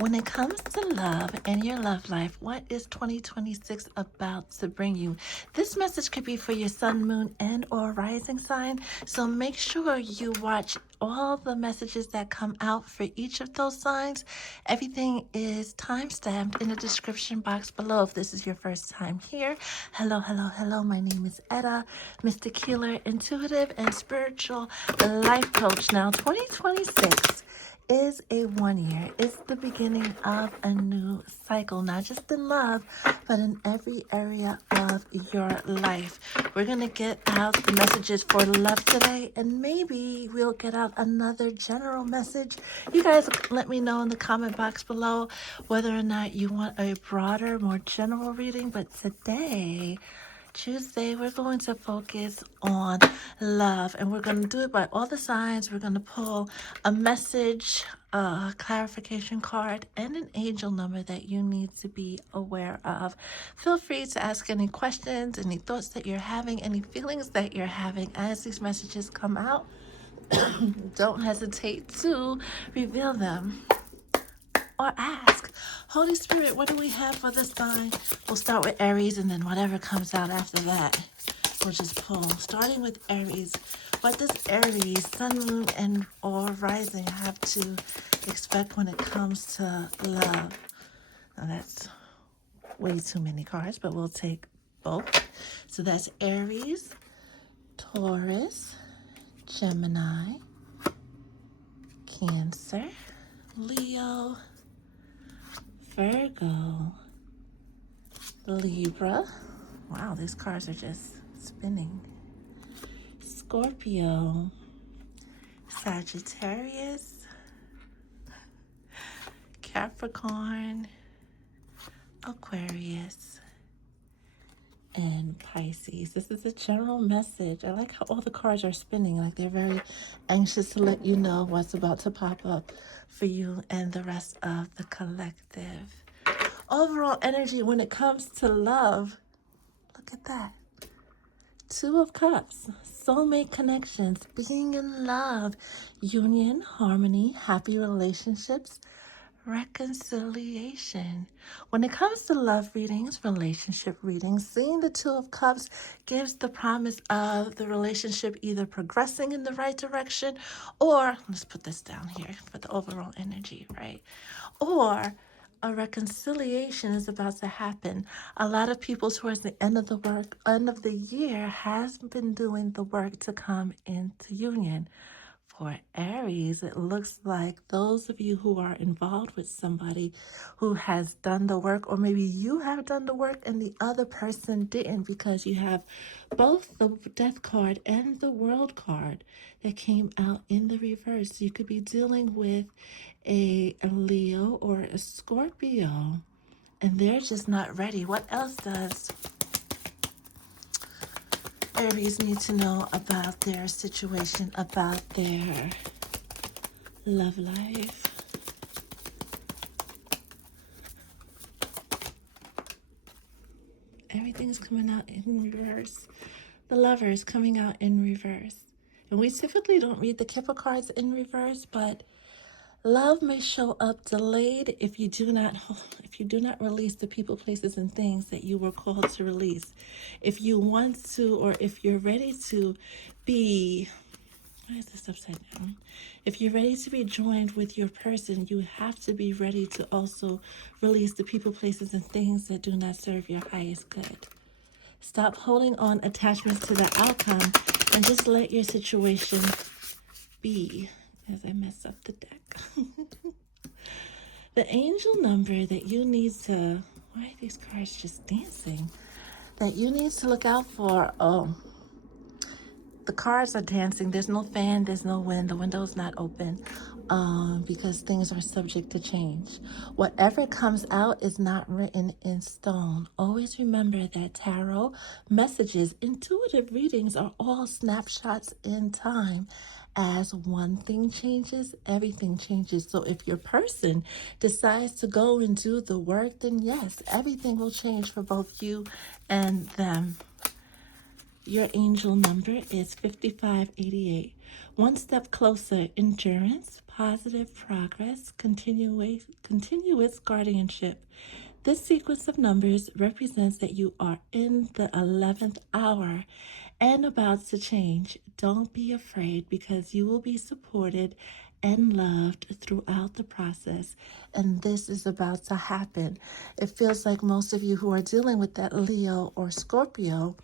When it comes to love and your love life, what is 2026 about to bring you? This message could be for your sun, moon, and or rising sign. So make sure you watch all the messages that come out for each of those signs. Everything is time-stamped in the description box below if this is your first time here. Hello, hello, hello. My name is Etta, Mystic Healer, Intuitive, and Spiritual Life Coach. Now, 2026 is a 1 year. It's the beginning of a new cycle, not just in love, but in every area of your life. We're going to get out the messages for love today, and maybe we'll get out another general message. You guys let me know in the comment box below whether or not you want a broader, more general reading, but today, Tuesday, we're going to focus on love, and we're going to do it by all the signs. We're going to pull a message, a clarification card, and an angel number that you need to be aware of. Feel free to ask any questions, any thoughts that you're having, any feelings that you're having as these messages come out. Don't hesitate to reveal them or ask, Holy Spirit, what do we have for this sign? We'll start with Aries, and then whatever comes out after that, we'll just pull. Starting with Aries, what does Aries, sun, moon, and or rising have to expect when it comes to love? Now that's way too many cards, but we'll take both. So that's Aries, Taurus, Gemini, Cancer, Leo, Virgo, Libra. Wow, these cards are just spinning. Scorpio, Sagittarius, Capricorn, Aquarius, and Pisces. This is a general message. I like how all the cards are spinning, like they're very anxious to let you know what's about to pop up for you and the rest of the collective. Overall energy when it comes to love, look at that. Two of Cups, soulmate connections, being in love, union, harmony, happy relationships, reconciliation. When it comes to love readings, relationship readings, seeing the Two of Cups gives the promise of the relationship either progressing in the right direction, or, let's put this down here for the overall energy, right? Or a reconciliation is about to happen. A lot of people towards the end of the year has been doing the work to come into union. For Aries, it looks like those of you who are involved with somebody who has done the work, or maybe you have done the work and the other person didn't, because you have both the Death card and the World card that came out in the reverse. You could be dealing with a Leo or a Scorpio, and they're just not ready. What else does Aries need to know about their situation, about their love life? Everything's coming out in reverse. The Lover is coming out in reverse. And we typically don't read the Kipper cards in reverse, but love may show up delayed if you do not release the people, places, and things that you were called to release. If you want to, or if you're ready to be, why is this upside down? If you're ready to be joined with your person, you have to be ready to also release the people, places, and things that do not serve your highest good. Stop holding on attachments to the outcome and just let your situation be. As I mess up the deck. The angel number that you need to, why are these cards just dancing? That you need to look out for. Oh, the cards are dancing. There's no fan, there's no wind. The window's not open because things are subject to change. Whatever comes out is not written in stone. Always remember that tarot messages, intuitive readings are all snapshots in time. As one thing changes, everything changes. So if your person decides to go and do the work, then yes, everything will change for both you and them. Your angel number is 5588. One step closer, endurance, positive progress, continuous guardianship. This sequence of numbers represents that you are in the 11th hour and about to change. Don't be afraid because you will be supported and loved throughout the process. And this is about to happen. It feels like most of you who are dealing with that Leo or Scorpio,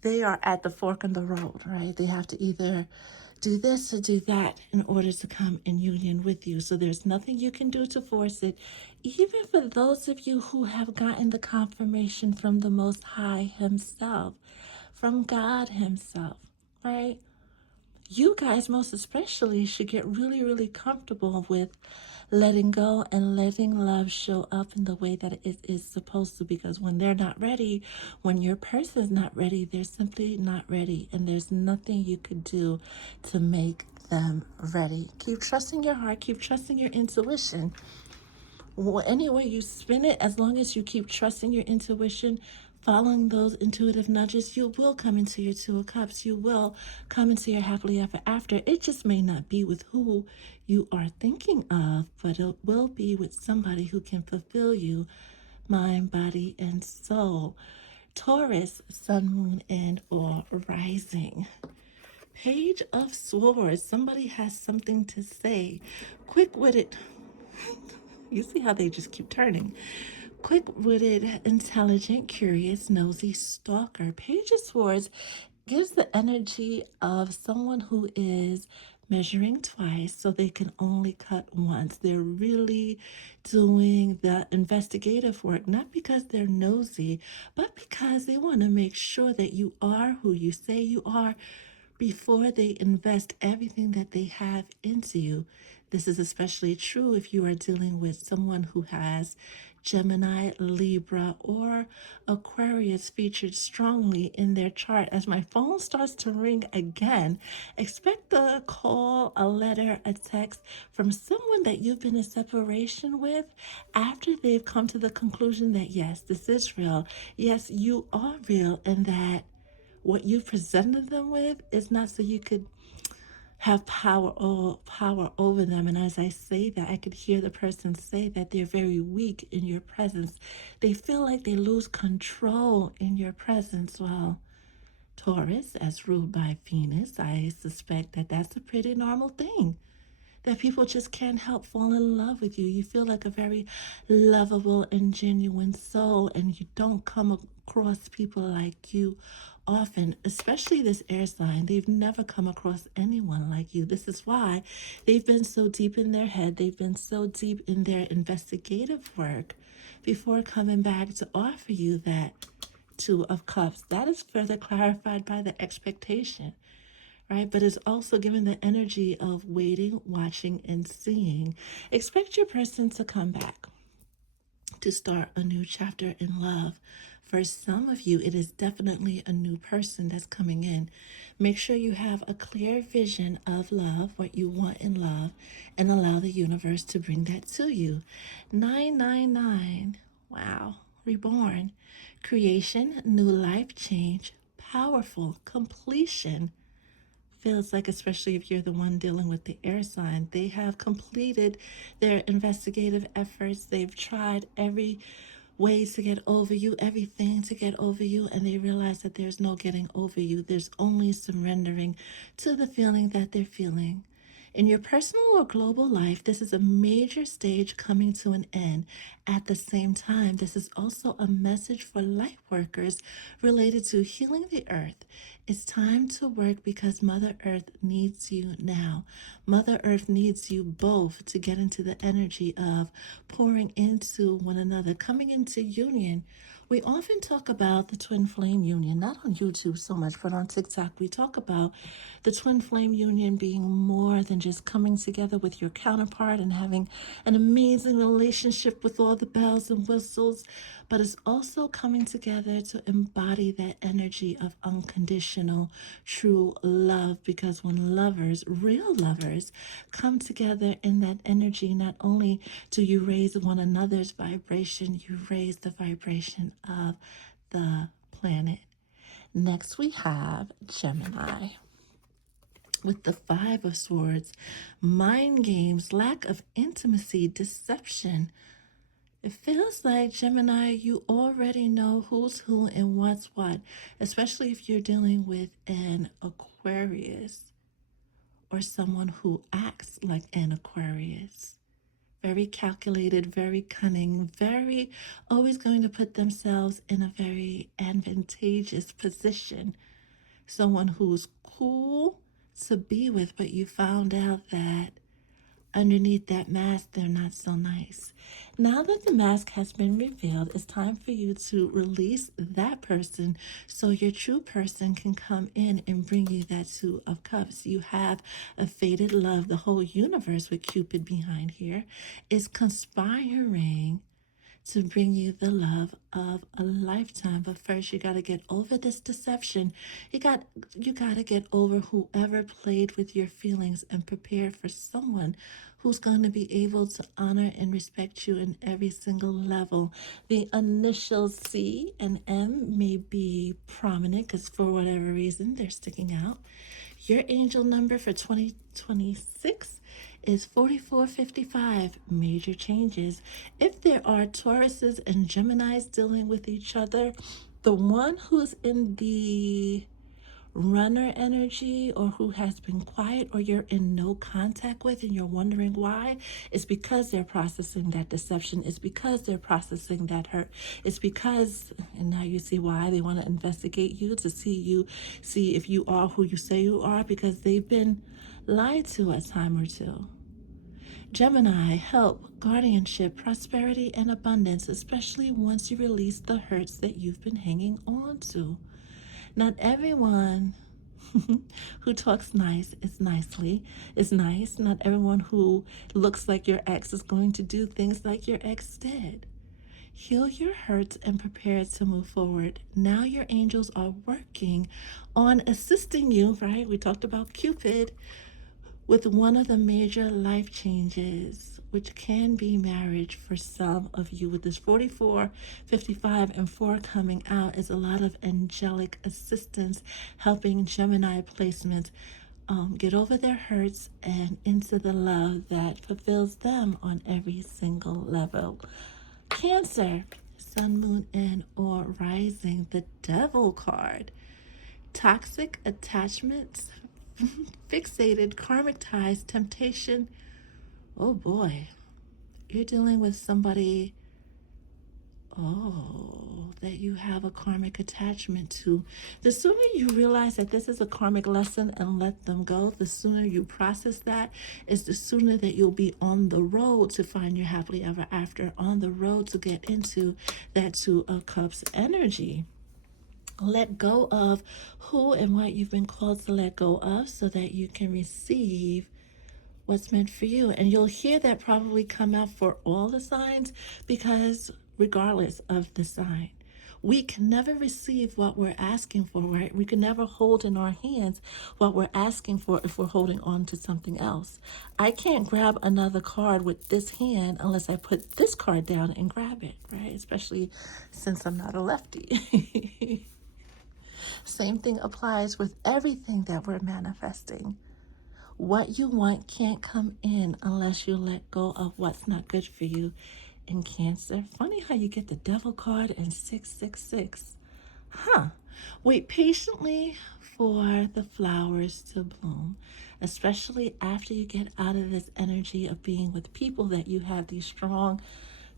they are at the fork in the road, right? They have to either do this or do that in order to come in union with you. So there's nothing you can do to force it. Even for those of you who have gotten the confirmation from the Most High Himself, from God Himself, right? You guys, most especially, should get really, really comfortable with letting go and letting love show up in the way that it is supposed to. Because when they're not ready, when your person's not ready, they're simply not ready. And there's nothing you could do to make them ready. Keep trusting your heart, keep trusting your intuition. Well, any way you spin it, as long as you keep trusting your intuition, following those intuitive nudges, you will come into your Two of Cups. You will come into your happily ever after. It just may not be with who you are thinking of, but it will be with somebody who can fulfill you, mind, body, and soul. Taurus, sun, moon, and or rising. Page of Swords. Somebody has something to say. Quick-witted. You see how they just keep turning. Quick-witted, intelligent, curious, nosy, stalker. Page of Swords gives the energy of someone who is measuring twice so they can only cut once. They're really doing the investigative work, not because they're nosy, but because they want to make sure that you are who you say you are before they invest everything that they have into you. This is especially true if you are dealing with someone who has Gemini, Libra, or Aquarius featured strongly in their chart. As my phone starts to ring again, expect a call, a letter, a text from someone that you've been in separation with after they've come to the conclusion that yes, this is real. Yes, you are real, and that what you presented them with is not so you could have power over them. And as I say that, I could hear the person say that they're very weak in your presence. They feel like they lose control in your presence. Well, Taurus, as ruled by Venus, I suspect that that's a pretty normal thing, that people just can't help fall in love with you. You feel like a very lovable and genuine soul, and you don't come across people like you often, especially this air sign. They've never come across anyone like you. This is why they've been so deep in their head. They've been so deep in their investigative work before coming back to offer you that Two of Cups. That is further clarified by the expectation, right? But it's also given the energy of waiting, watching, and seeing. Expect your person to come back to start a new chapter in love. For some of you, it is definitely a new person that's coming in. Make sure you have a clear vision of love, what you want in love, and allow the universe to bring that to you. 999. Wow. Reborn. Creation, new life change, powerful completion. Feels like, especially if you're the one dealing with the air sign, they have completed their investigative efforts. They've tried every way to get over you, everything to get over you, and they realize that there's no getting over you. There's only surrendering to the feeling that they're feeling. In your personal or global life, this is a major stage coming to an end. At the same time, this is also a message for light workers related to healing the earth. It's time to work because Mother Earth needs you now. Mother Earth needs you both to get into the energy of pouring into one another, coming into union. We often talk about the twin flame union, not on YouTube so much, but on TikTok. We talk about the twin flame union being more than just coming together with your counterpart and having an amazing relationship with all the bells and whistles, but it's also coming together to embody that energy of unconditional, true love. Because when lovers, real lovers, come together in that energy, not only do you raise one another's vibration, you raise the vibration of the planet. Next, we have Gemini with the Five of Swords, mind games, lack of intimacy, deception. It feels like, Gemini, you already know who's who and what's what, especially if you're dealing with an Aquarius or someone who acts like an Aquarius. Very calculated, very cunning, very always going to put themselves in a very advantageous position. Someone who's cool to be with, but you found out that underneath that mask, they're not so nice. Now that the mask has been revealed, it's time for you to release that person so your true person can come in and bring you that Two of Cups. You have a fated love. The whole universe with Cupid behind here is conspiring to bring you the love of a lifetime. But first, you got to get over this deception. You got to get over whoever played with your feelings and prepare for someone who's going to be able to honor and respect you in every single level. The initials C and M may be prominent because for whatever reason they're sticking out. Your angel number for 2026 is 4455, major changes. If there are Tauruses and Geminis dealing with each other, the one who's in the runner energy or who has been quiet or you're in no contact with and you're wondering why, it's because they're processing that deception. It's because they're processing that hurt. It's because, and now you see why they want to investigate you, to see if you are who you say you are, because they've been lied to a time or two. Gemini, help, guardianship, prosperity, and abundance, especially once you release the hurts that you've been hanging on to. Not everyone who talks nice is nice. Not everyone who looks like your ex is going to do things like your ex did. Heal your hurts and prepare to move forward. Now your angels are working on assisting you, right? We talked about Cupid, with one of the major life changes, which can be marriage for some of you. With this 44, 55, and 4 coming out, is a lot of angelic assistance helping Gemini placements get over their hurts and into the love that fulfills them on every single level. Cancer, Sun, Moon, and or Rising, the Devil card. Toxic attachments, fixated karmic ties, temptation. Oh boy, you're dealing with somebody, that you have a karmic attachment to. The sooner you realize that this is a karmic lesson and let them go, the sooner you process that, is the sooner that you'll be on the road to find your happily ever after, on the road to get into that Two of Cups energy. Let go of who and what you've been called to let go of so that you can receive what's meant for you. And you'll hear that probably come out for all the signs, because regardless of the sign, we can never receive what we're asking for, right? We can never hold in our hands what we're asking for if we're holding on to something else. I can't grab another card with this hand unless I put this card down and grab it, right? Especially since I'm not a lefty. Same thing applies with everything that we're manifesting. What you want can't come in unless you let go of what's not good for you. In Cancer, funny how you get the Devil card and 666. Wait patiently for the flowers to bloom, especially after you get out of this energy of being with people that you have these strong,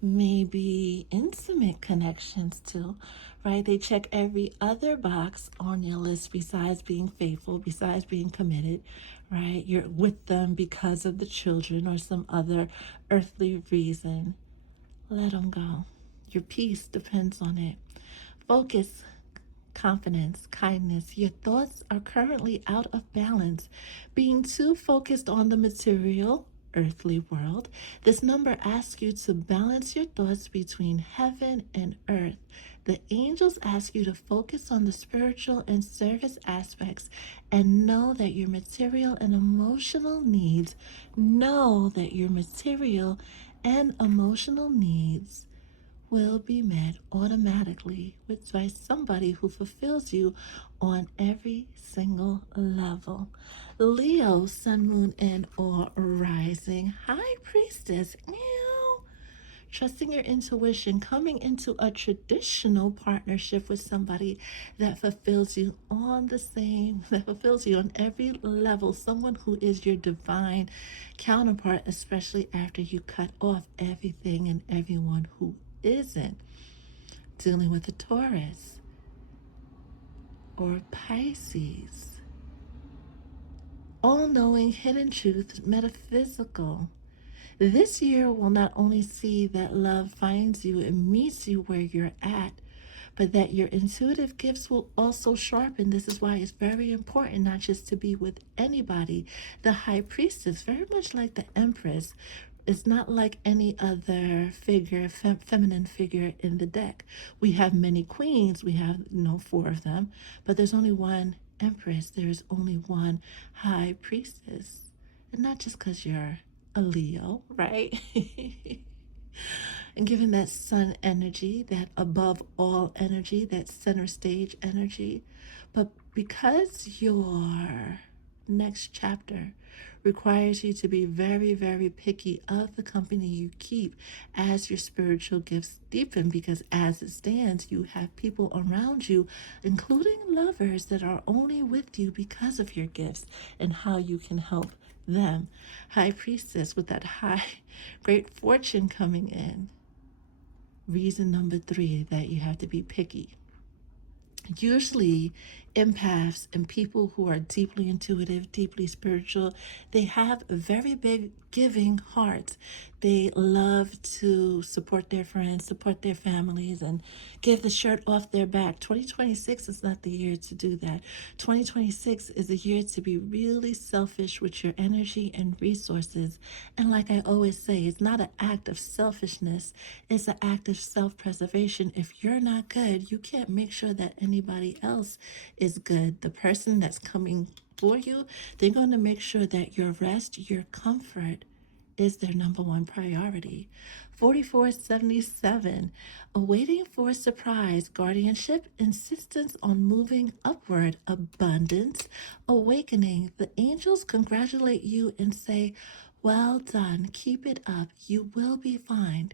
maybe intimate connections to, right? They check every other box on your list besides being faithful, besides being committed, right? You're with them because of the children or some other earthly reason. Let them go. Your peace depends on it. Focus, confidence, kindness. Your thoughts are currently out of balance, being too focused on the material, earthly world. This number asks you to balance your thoughts between heaven and earth. The angels ask you to focus on the spiritual and service aspects and know that your material and emotional needs, will be met automatically by somebody who fulfills you on every single level. Leo, Sun, Moon, and or Rising. High Priestess. Meow. Trusting your intuition, coming into a traditional partnership with somebody that fulfills you that fulfills you on every level, someone who is your divine counterpart, especially after you cut off everything and everyone who isn't. Dealing with a Taurus or Pisces. All-knowing, hidden truth, metaphysical. This year will not only see that love finds you and meets you where you're at, but that your intuitive gifts will also sharpen. This is why it's very important not just to be with anybody. The High Priestess, very much like the Empress, is not like any other figure, feminine figure in the deck. We have many queens. We have, 4 of them, but there's only one Empress. There is only one High Priestess. And not just because you're a Leo, right? And given that sun energy, that above all energy, that center stage energy, but because your next chapter requires you to be very, very picky of the company you keep as your spiritual gifts deepen, because as it stands, you have people around you, including lovers, that are only with you because of your gifts and how you can help them. High Priestess with that high, great fortune coming in. Reason number 3 that you have to be picky. Usually, empaths and people who are deeply intuitive, deeply spiritual, they have very big giving hearts. They love to support their friends, support their families, and give the shirt off their back. 2026 is not the year to do that. 2026 is a year to be really selfish with your energy and resources. And like I always say, it's not an act of selfishness, it's an act of self-preservation. If you're not good, you can't make sure that anybody else is good. The person that's coming for you, they're going to make sure that your rest, your comfort is their number one priority. 4477, awaiting for a surprise, guardianship, insistence on moving upward, abundance, awakening. The angels congratulate you and say, well done, keep it up, you will be fine.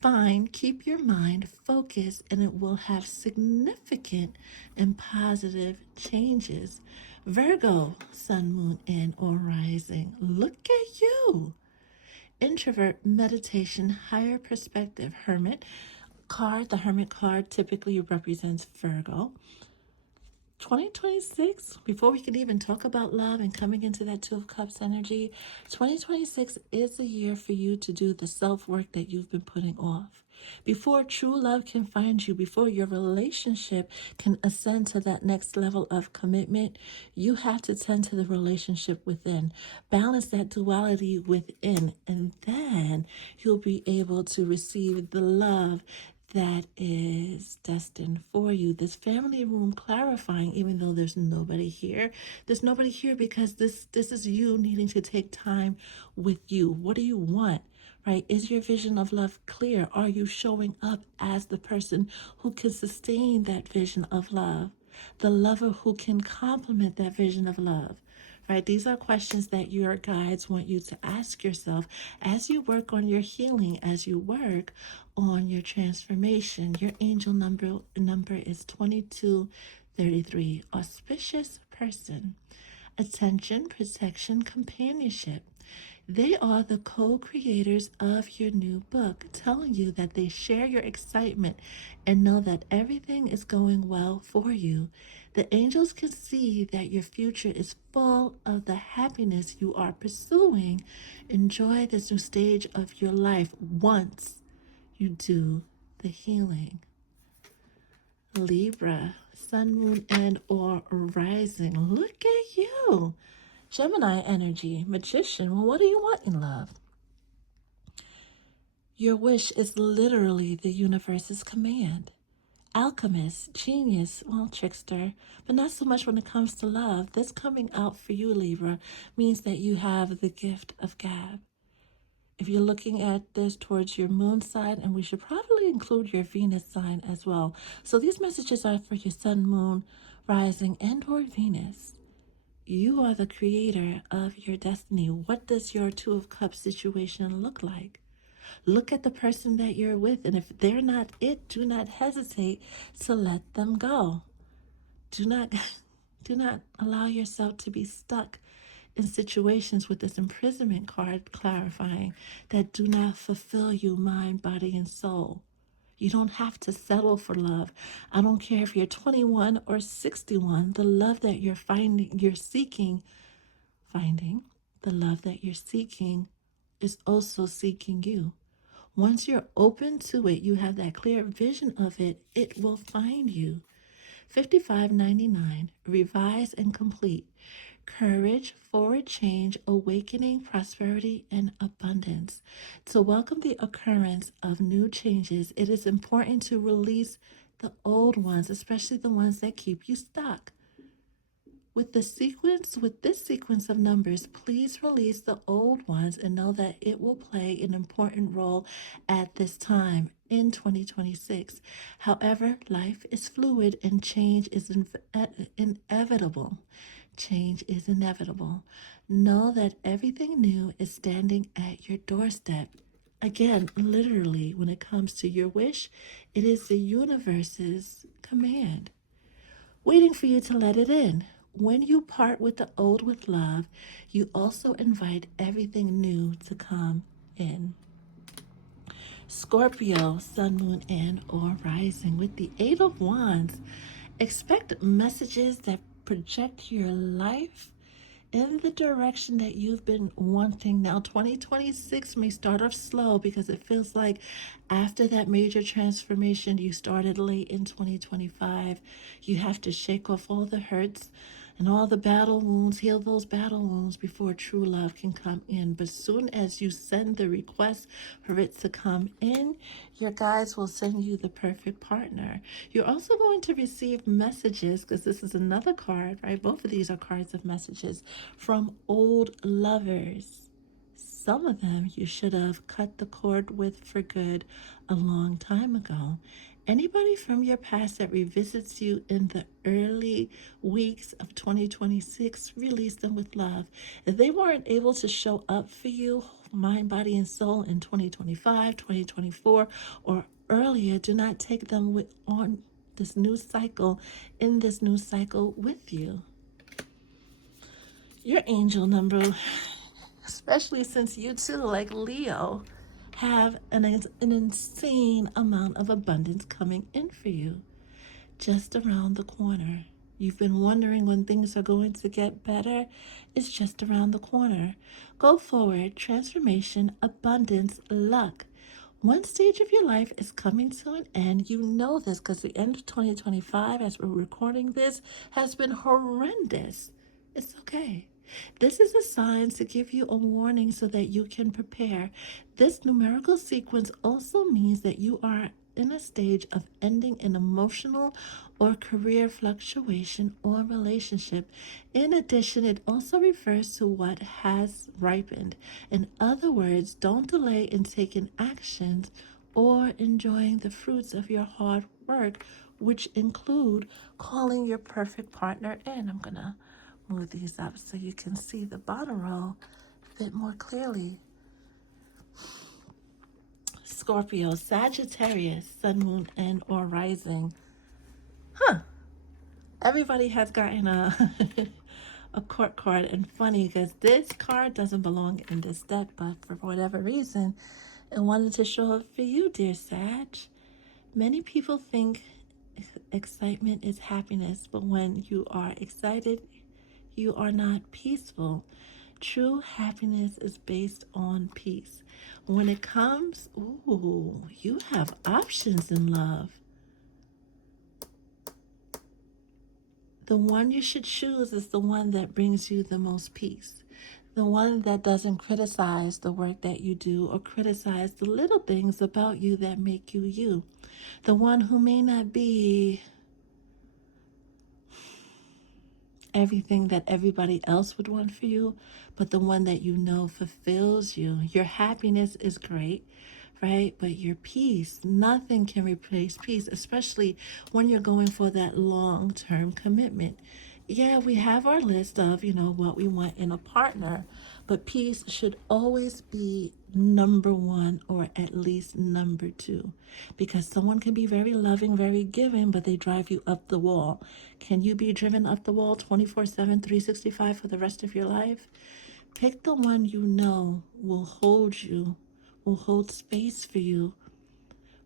Fine, keep your mind focused and it will have significant and positive changes. Virgo, Sun, Moon, and or Rising. Look at you. Introvert, meditation, higher perspective. Hermit card. The Hermit card typically represents Virgo. 2026, before we can even talk about love and coming into that 2 of Cups energy, 2026 is a year for you to do the self-work that you've been putting off. Before true love can find you, before your relationship can ascend to that next level of commitment, you have to tend to the relationship within. Balance that duality within, and then you'll be able to receive the love that is destined for you. This family room clarifying, even though there's nobody here. There's nobody here because this is you needing to take time with you. What do you want? Right? Is your vision of love clear? Are you showing up as the person who can sustain that vision of love? The lover who can complement that vision of love? Right? These are questions that your guides want you to ask yourself as you work on your healing, as you work on your transformation. Your angel number is 2233. Auspicious person. Attention, protection, companionship. They are the co-creators of your new book, telling you that they share your excitement and know that everything is going well for you. The angels can see that your future is full of the happiness you are pursuing. Enjoy this new stage of your life once you do the healing. Libra, Sun, Moon, and or Rising. Look at you. Gemini energy, Magician. Well, what do you want in love? Your wish is literally the universe's command. Alchemist, genius, well, trickster, but not so much when it comes to love. This coming out for you, Libra, means that you have the gift of gab. If you're looking at this towards your moon sign, and we should probably include your Venus sign as well. So these messages are for your sun, moon, rising, and or Venus. You are the creator of your destiny. What does your Two of Cups situation look like? Look at the person that you're with, and if they're not it, do not hesitate to let them go. Do not do not allow yourself to be stuck in situations with this imprisonment card clarifying that do not fulfill you mind, body, and soul. You don't have to settle for love. I don't care if you're 21 or 61. The love that finding, the love that you're seeking is also seeking you. Once you're open to it, you have that clear vision of it, it will find you. 5599, revise and complete. Courage, forward change, awakening, prosperity, and abundance. To welcome the occurrence of new changes, it is important to release the old ones, especially the ones that keep you stuck. With this sequence of numbers, please release the old ones and know that it will play an important role at this time in 2026. However, life is fluid and change is inevitable. Change is inevitable. Know that everything new is standing at your doorstep. Again, literally, when it comes to your wish, it is the universe's command, waiting for you to let it in. When you part with the old with love, you also invite everything new to come in. Scorpio, sun, moon, and or rising with the Eight of Wands. Expect messages that project your life in the direction that you've been wanting. Now, 2026 may start off slow because it feels like after that major transformation you started late in 2025, you have to shake off all the hurts and all the battle wounds, heal those battle wounds before true love can come in. But soon as you send the request for it to come in, your guides will send you the perfect partner. You're also going to receive messages, because this is another card, right? Both of these are cards of messages from old lovers. Some of them you should have cut the cord with for good a long time ago. Anybody from your past that revisits you in the early weeks of 2026, release them with love. If they weren't able to show up for you, mind, body, and soul in 2025, 2024, or earlier, do not take them on this new cycle, in this new cycle with you. Your angel number, especially since you too, like Leo, have an insane amount of abundance coming in for you just around the corner. You've been wondering when things are going to get better. It's just around the corner. Go forward, transformation, abundance, luck. One stage of your life is coming to an end. You know this because the end of 2025, as we're recording this, has been horrendous. It's okay. This is a sign to give you a warning so that you can prepare. This numerical sequence also means that you are in a stage of ending an emotional or career fluctuation or relationship. In addition, it also refers to what has ripened. In other words, don't delay in taking actions or enjoying the fruits of your hard work, which include calling your perfect partner in. I'm going to move these up so you can see the bottom row a bit more clearly. Scorpio, Sagittarius, sun, moon, and or rising. Everybody has gotten a a court card, and funny because this card doesn't belong in this deck, but for whatever reason, it wanted to show up for you, dear Sag. Many people think excitement is happiness, but when you are excited, you are not peaceful. True happiness is based on peace. When it comes, you have options in love. The one you should choose is the one that brings you the most peace. The one that doesn't criticize the work that you do or criticize the little things about you that make you you. The one who may not be everything that everybody else would want for you, but the one that you know fulfills you. Your happiness is great, right? But your peace, nothing can replace peace, especially when you're going for that long-term commitment. Yeah, we have our list of, what we want in a partner, but peace should always be number one or at least number two, because someone can be very loving, very giving, but they drive you up the wall. Can you be driven up the wall 24/7, 365 for the rest of your life? Pick the one you know will hold you, will hold space for you,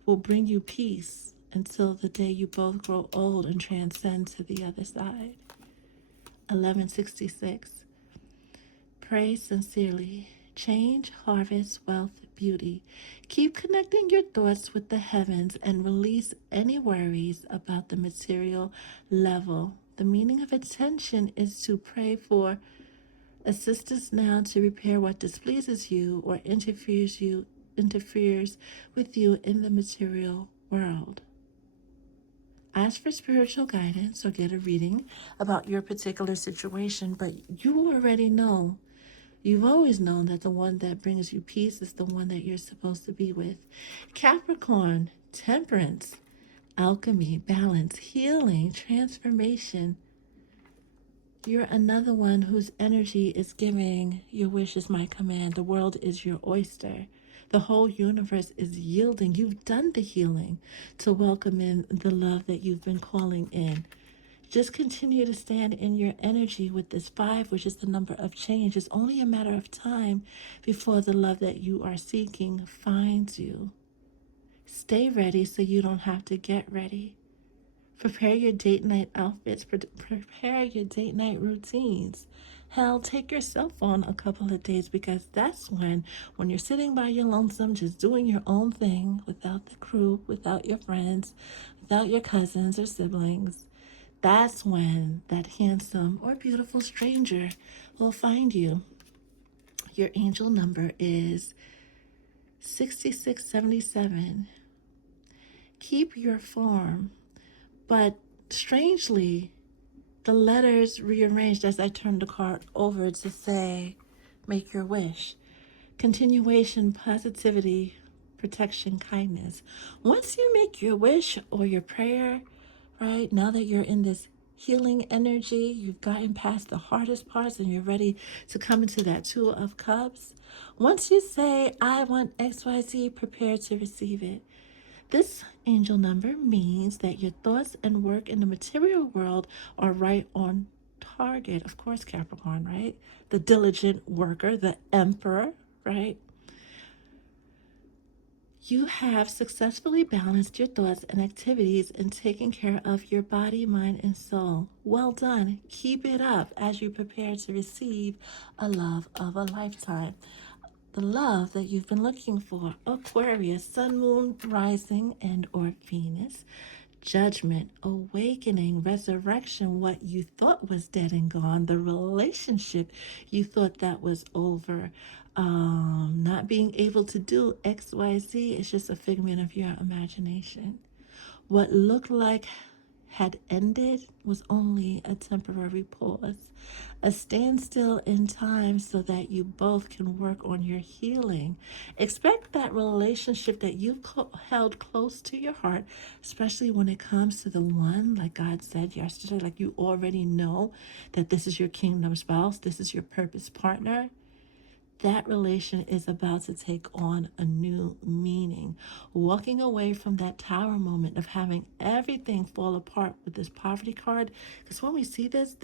will bring you peace until the day you both grow old and transcend to the other side. 1166. Pray sincerely. Change, harvest, wealth, beauty. Keep connecting your thoughts with the heavens and release any worries about the material level. The meaning of attention is to pray for assistance now to repair what displeases you or interferes with you in the material world. Ask for spiritual guidance or get a reading about your particular situation, but you already know. You've always known that the one that brings you peace is the one that you're supposed to be with. Capricorn, temperance, alchemy, balance, healing, transformation. You're another one whose energy is giving. Your wish is my command. The world is your oyster. The whole universe is yielding. You've done the healing to welcome in the love that you've been calling in. Just continue to stand in your energy with this 5, which is the number of change. It's only a matter of time before the love that you are seeking finds you. Stay ready so you don't have to get ready. Prepare your date night outfits. Prepare your date night routines. Hell, take your cell phone a couple of days, because that's when you're sitting by your lonesome, just doing your own thing without the crew, without your friends, without your cousins or siblings. That's when that handsome or beautiful stranger will find you. Your angel number is 6677. Keep your form. But strangely, the letters rearranged as I turned the card over to say, make your wish. Continuation, positivity, protection, kindness. Once you make your wish or your prayer, right, now that you're in this healing energy, you've gotten past the hardest parts and you're ready to come into that 2 of Cups. Once you say, I want XYZ, prepare to receive it. This angel number means that your thoughts and work in the material world are right on target. Of course, Capricorn, right? The diligent worker, the emperor, right? You have successfully balanced your thoughts and activities in taking care of your body, mind, and soul. Well done. Keep it up as you prepare to receive a love of a lifetime. The love that you've been looking for. Aquarius, sun, moon, rising, and or Venus. Judgment, awakening, resurrection, what you thought was dead and gone, the relationship you thought that was over, not being able to do XYZ is just a figment of your imagination. What looked like had ended was only a temporary pause, a standstill in time so that you both can work on your healing. Expect that relationship that you've held close to your heart, especially when it comes to the one, like God said yesterday, like you already know that this is your kingdom spouse, this is your purpose partner. That relation is about to take on a new meaning. Walking away from that tower moment of having everything fall apart with this poverty card. Because when we see this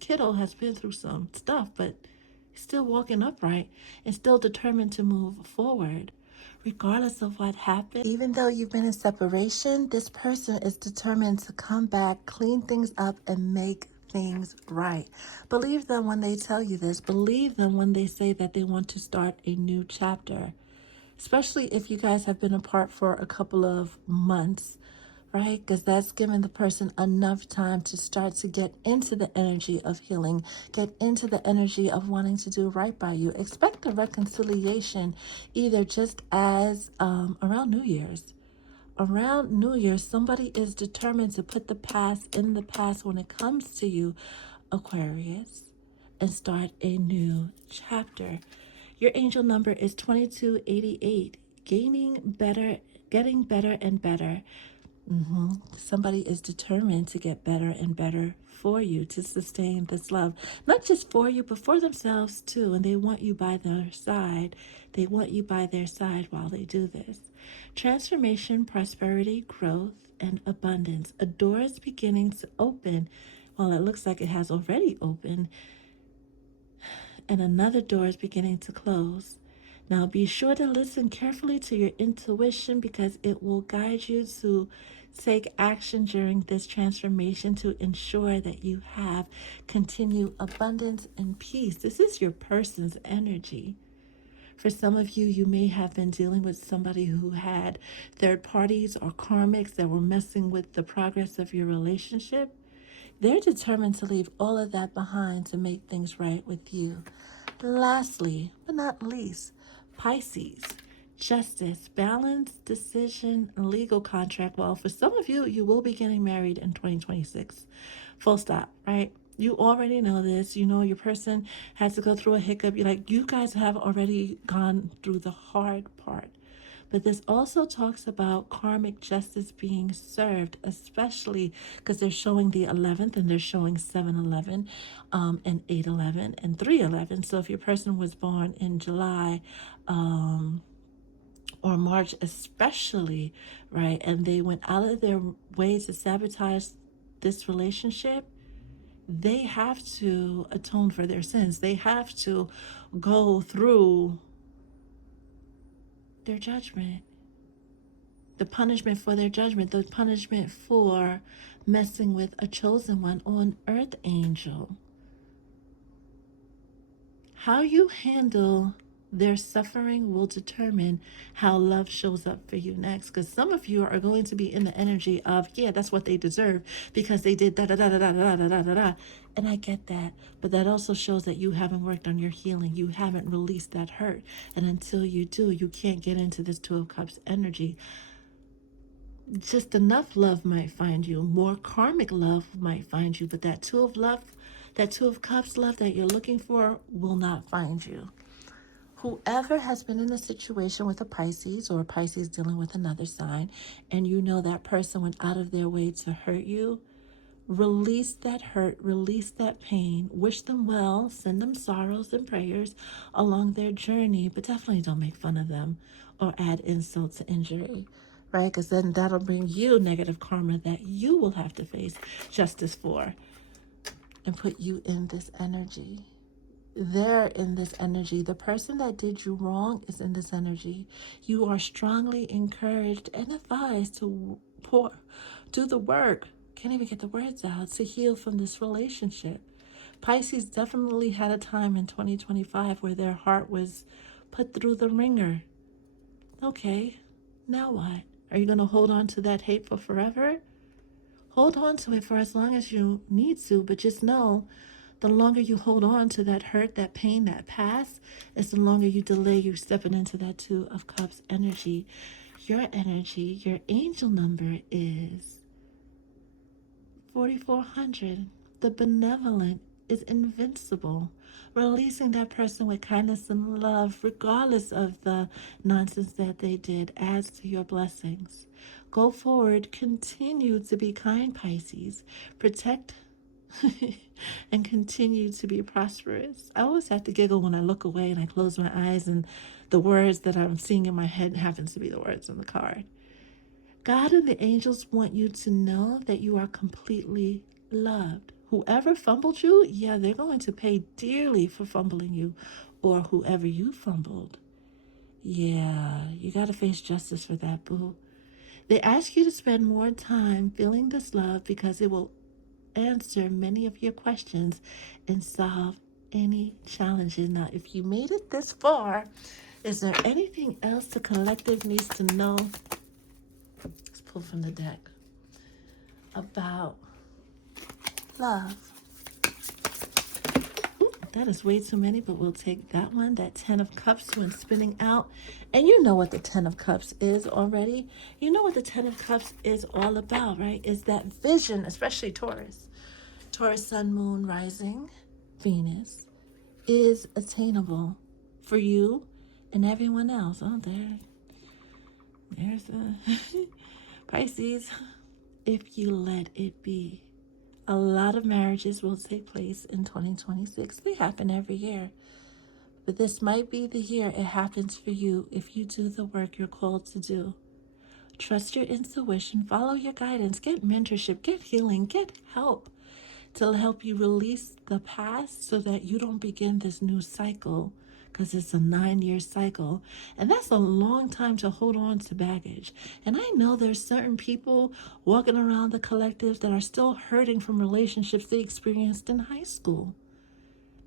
kiddo has been through some stuff, but he's still walking upright and still determined to move forward. Regardless of what happened, even though you've been in separation, this person is determined to come back, clean things up, and make things right. Believe them when they tell you this. Believe them when they say that they want to start a new chapter, especially if you guys have been apart for a couple of months, right? Because that's given the person enough time to start to get into the energy of healing, get into the energy of wanting to do right by you. Expect a reconciliation either just as around New Year's. Around New Year, somebody is determined to put the past in the past when it comes to you. Aquarius, and start a new chapter. Your angel number is 2288, getting better and better. Somebody is determined to get better and better for you, to sustain this love, not just for you, but for themselves too. And they want you by their side. They want you by their side while they do this. Transformation, prosperity, growth, and abundance. A door is beginning to open. Well, it looks like it has already opened, and another door is beginning to close. Now, be sure to listen carefully to your intuition, because it will guide you to take action during this transformation to ensure that you have continued abundance and peace. This is your person's energy. For some of you, you may have been dealing with somebody who had third parties or karmics that were messing with the progress of your relationship. They're determined to leave all of that behind to make things right with you. Lastly, but not least, Pisces, justice, balance, decision, legal contract. Well, for some of you, you will be getting married in 2026. Full stop, right? You already know this. You know your person has to go through a hiccup. You guys have already gone through the hard part. But this also talks about karmic justice being served, especially because they're showing the 11th, and they're showing 7/11, and 8/11, and 3/11. So if your person was born in July, or March especially, right, and they went out of their way to sabotage this relationship, they have to atone for their sins. They have to go through their judgment, the punishment for their judgment, the punishment for messing with a chosen one or an earth angel. How you handle their suffering will determine how love shows up for you next. Because some of you are going to be in the energy of, yeah, that's what they deserve because they did da da da da da da da da da da. And I get that. But that also shows that you haven't worked on your healing. You haven't released that hurt. And until you do, you can't get into this Two of Cups energy. Just enough love might find you. More karmic love might find you. But that Two of Cups love that you're looking for will not find you. Whoever has been in a situation with a Pisces, or a Pisces dealing with another sign, and you know that person went out of their way to hurt you, release that hurt, release that pain, wish them well, send them sorrows and prayers along their journey, but definitely don't make fun of them or add insult to injury, right? Because then that'll bring you negative karma that you will have to face justice for and put you in this energy. They're in this energy. The person that did you wrong is in this energy. You are strongly encouraged and advised to do the work. Can't even get the words out, to heal from this relationship. Pisces definitely had a time in 2025 where their heart was put through the ringer. Okay, now what? Are you going to hold on to that hate for forever? Hold on to it for as long as you need to, but just know, the longer you hold on to that hurt, that pain, that past, is the longer you delay you stepping into that Two of Cups energy. Your energy, your angel number is 4400. The benevolent is invincible. Releasing that person with kindness and love, regardless of the nonsense that they did, adds to your blessings. Go forward. Continue to be kind, Pisces. Protect and continue to be prosperous. I always have to giggle when I look away and I close my eyes and the words that I'm seeing in my head happens to be the words on the card. God and the angels want you to know that you are completely loved. Whoever fumbled you, yeah, they're going to pay dearly for fumbling you, or whoever you fumbled. Yeah, you got to face justice for that, boo. They ask you to spend more time feeling this love because it will answer many of your questions and solve any challenges. Now, if you made it this far, is there anything else the collective needs to know? Let's pull from the deck about love. That is way too many, but we'll take that one. That 10 of Cups went spinning out. And you know what the 10 of Cups is already. You know what the 10 of Cups is all about, right? Is that vision, especially Taurus. Taurus sun, moon, rising, Venus is attainable for you and everyone else. Oh, there's a Pisces. If you let it be. A lot of marriages will take place in 2026. They happen every year. But this might be the year it happens for you if you do the work you're called to do. Trust your intuition, follow your guidance, get mentorship, get healing, get help to help you release the past so that you don't begin this new cycle, because it's a 9-year cycle. And that's a long time to hold on to baggage. And I know there's certain people walking around the collective that are still hurting from relationships they experienced in high school.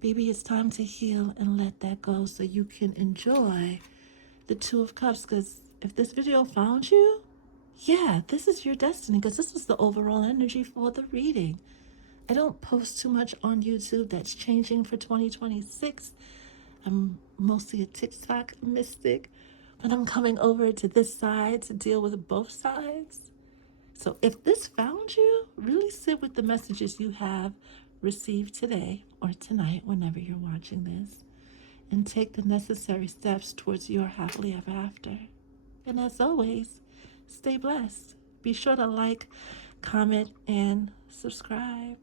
Baby, it's time to heal and let that go so you can enjoy the Two of Cups. Because if this video found you, yeah, this is your destiny, because this is the overall energy for the reading. I don't post too much on YouTube that's changing for 2026. I'm mostly a TikTok mystic, but I'm coming over to this side to deal with both sides. So if this found you, really sit with the messages you have received today or tonight, whenever you're watching this, and take the necessary steps towards your happily ever after. And as always, stay blessed. Be sure to like, comment, and subscribe.